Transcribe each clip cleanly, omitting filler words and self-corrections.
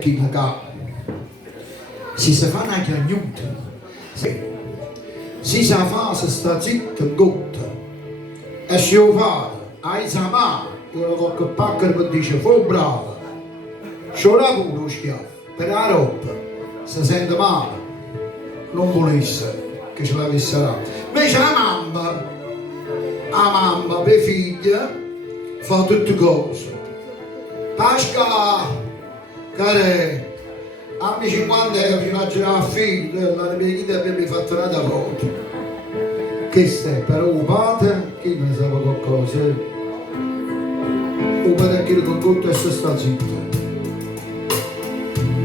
che si fa una chiagnuta, si sa fa se sta zitta gotta e se lo fa, hai sa mano, io qualche paccaro che dice fu brava, c'ho lavoro schiaffo, per la roba, si sente male, non volesse che ce l'avesse là. Invece la mamma per figlia fa tutte cose. Pasca, care, anni 50 era fino a girare a figlio, la mia vita abbiamo fatto una foto. Che stai, però un padre, chi ne sa qualcosa? Un padre che con tutto e se sta zitto.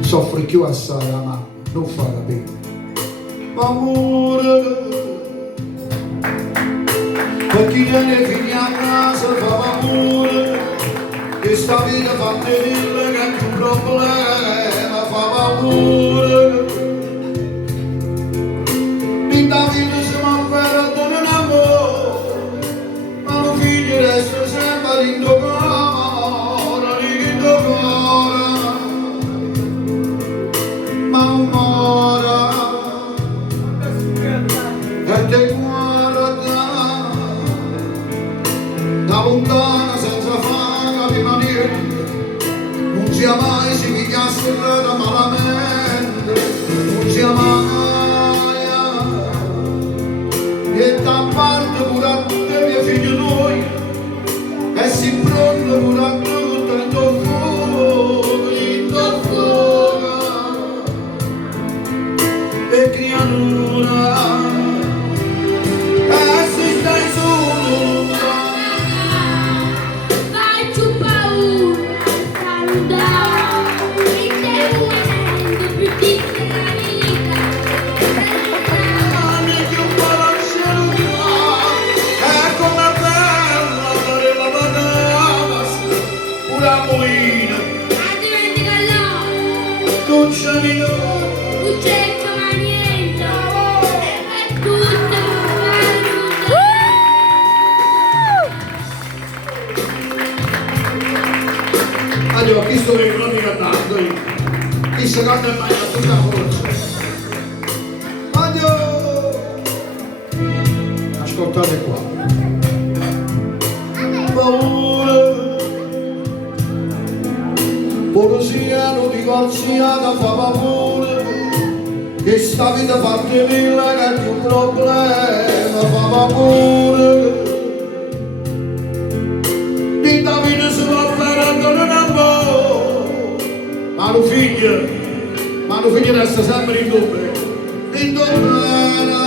Soffre più assai la mamma, non fa la pena. Ma amore, per chi viene figli a casa fa amore, che sta vita fa tenere che è più problema, fa paura. In da vita si manca con un amore, ma lo figlio resta sempre in tuo cuore, in tuo cuore. Ma amore, e te guarda, da lontana senza fare rimanere, non sia mai si pigliasse malamente, non sia mai, e da parte pure a tutti i miei figli tuoi, e si pronto pure a tutto in tuo fuoco, in tuo fuoco, e creatura. Non c'è mai niente, è tutto allora, chi sto che non mi cantando io? Chi se canta mai a tutta forza? Addio! Ascoltate qua. Paura, poesia non divorziata fa paura, che sta vita fa mille che è più problema, fa paura. Vita vita si va afferrando in un amore, ma lo figlio resta sempre in dubbio, in dubbio.